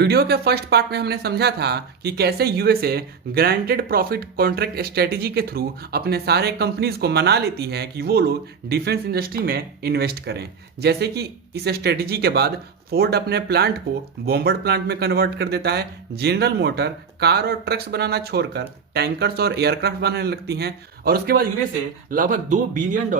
Video के first part में हमने समझा था कि कैसे USA granted profit contract strategy के थ्रू अपने सारे कंपनीज को मना लेती है कि वो लोग डिफेंस इंडस्ट्री में इन्वेस्ट करें। जैसे कि इस स्ट्रेटेजी के बाद फोर्ड अपने प्लांट को बॉम्बर्ड प्लांट में कन्वर्ट कर देता है। जनरल मोटर कार और ट्रक्स बनाना छोड़कर टैंकर्स और एयरक्राफ्ट बनाने लगती हैं। और उसके बाद यूएसए लगभग $2 बिलियन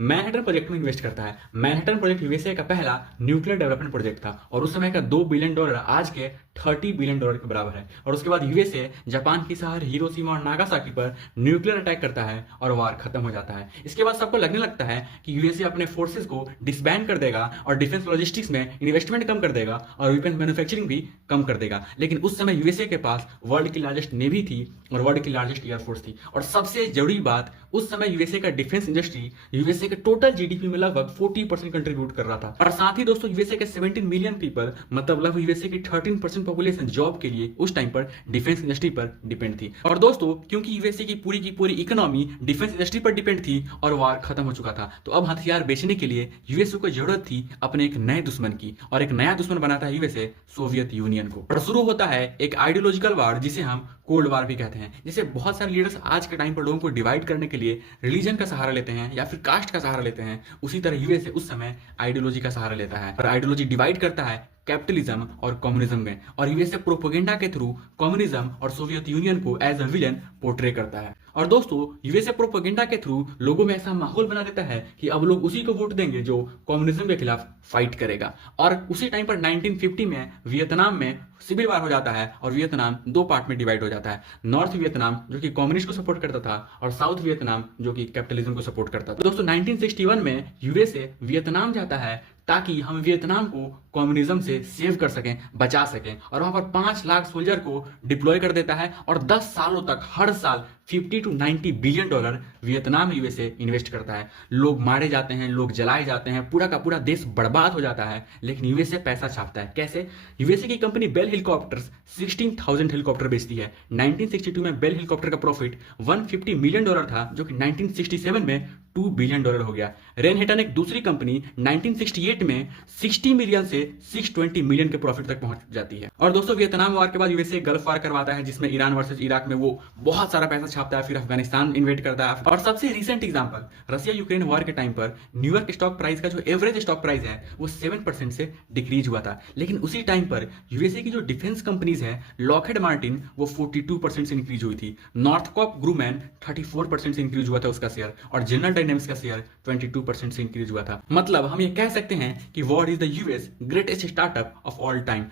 मैनहट्टन प्रोजेक्ट में इन्वेस्ट करता है। मैनहट्टन प्रोजेक्ट यूएसए का पहला न्यूक्लियर डेवलपमेंट प्रोजेक्ट था और उस समय का $2 बिलियन आज के $30 बिलियन के बराबर है। और उसके बाद यूएसए जापान की शहर हिरोशिमा और नागासाकी पर न्यूक्लियर अटैक करता है और वार खत्म हो जाता है। इसके बाद सबको लगने लगता है कि यूएसए अपने फोर्सेस को डिसबैंड कर देगा और डिफेंस लॉजिस्टिक्स में इन्वेस्टमेंट कम कर देगा और वेपन मैन्युफैक्चरिंग भी कम कर देगा। लेकिन उस समय यूएसए के पास वर्ल्ड की लार्जेस्ट नेवी थी और वर्ल्ड की लार्जेस्ट एयरफोर्स थी। और सबसे जरूरी बात, उस समय यूएसए का डिफेंस इंडस्ट्री यूएसए के टोटल जीडीपी में लगभग 40% कंट्रीब्यूट कर रहा था। और साथ ही दोस्तों यूएसए के 17 मिलियन पीपल, मतलब लगभग यूएसए की 13% पॉपुलेशन जॉब के लिए उस टाइम पर डिफेंस इंडस्ट्री पर डिपेंड थी। और दोस्तों क्योंकि यूएसए की पूरी इकोनॉमी डिफेंस इंडस्ट्री पर डिपेंड थी और वार खत्म हो चुका था, तो अब हथियार बेचने के लिए यूएसए को जरूरत थी अपने एक नए दुश्मन की। और एक नया दुश्मन बनाता है यूएसए सोवियत यूनियन को। और शुरू होता है एक आइडियोलॉजिकल वार जिसे हम कोल्ड वार भी कहते हैं। जैसे बहुत सारे लीडर्स आज के टाइम पर लोगों को डिवाइड करने के लिए रिलीजन का सहारा लेते हैं या फिर कास्ट का सहारा लेते हैं, उसी तरह यूएसए उस समय आइडियोलॉजी का सहारा लेता है और आइडियोलॉजी डिवाइड करता है कैपिटलिज्म और कम्युनिज्म में। और यूएसए प्रोपेगेंडा के थ्रू कम्युनिज्म और सोवियत यूनियन को एज अ विलन पोर्ट्रे करता है। और दोस्तों यूएसए प्रोपेगेंडा के थ्रू लोगों में ऐसा माहौल बना देता है कि अब लोग उसी को वोट देंगे जो कम्युनिज्म के खिलाफ फाइट करेगा। और उसी टाइम पर 1950 में वियतनाम में सिविल वार हो जाता है और वियतनाम दो पार्ट में डिवाइड हो जाता है। नॉर्थ वियतनाम जो कि कम्युनिस्ट को सपोर्ट करता था और साउथ वियतनाम जो कि कैपिटलिज्म को सपोर्ट करता था। दोस्तों 1961 में यूएसए वियतनाम जाता है ताकि हम वियतनाम को कम्युनिज्म से सेव कर सकें, बचा सकें। और वहां पर 5 लाख सोल्जर को डिप्लॉय कर देता है और 10 सालों तक हर साल $50 to $90 billion Vietnam USA invest करता है। लोग मारे जाते हैं, लोग जलाए जाते हैं, पूरा का पूरा देश बर्बाद हो जाता है, लेकिन यूएसए पैसा छापता है। कैसे? यूएसए की कंपनी बेल हेलीकॉप्टर्स 16,000 हेलीकॉप्टर बेचती है। 1962 में बेल हेलीकॉप्टर का प्रॉफिट $150 मिलियन था जो कि 1967 में $2 बिलियन हो गया। रेनहेटन एक दूसरी कंपनी 1968 में 60 मिलियन से 620 मिलियन के प्रॉफिट तक पहुंच जाती है। और दोस्तों वियतनाम वार के बाद यूएसए गल्फ वार करवाता है जिसमें ईरान वर्सेस इराक में वो बहुत सारा पैसा छापता है, फिर अफगानिस्तान इन्वेट करता है। और सबसे recent example Russia Ukraine war के टाइम पर न्यूयॉर्क स्टॉक प्राइस का जो एवरेज स्टॉक प्राइस है वो 7% से डिक्रीज हुआ था। लेकिन उसी टाइम पर यूएसए की जो डिफेंस कंपनीज है लॉकहेड मार्टिन वो 42% से इंक्रीज हुई थी। नॉर्थकॉप ग्रूमैन 34% से इंक्रीज हुआ था उसका शेयर और जनरल डायनेमिक्स का शेयर 22% से इंक्रीज हुआ था। मतलब हम ये कह सकते हैं कि what is the US greatest startup of all time.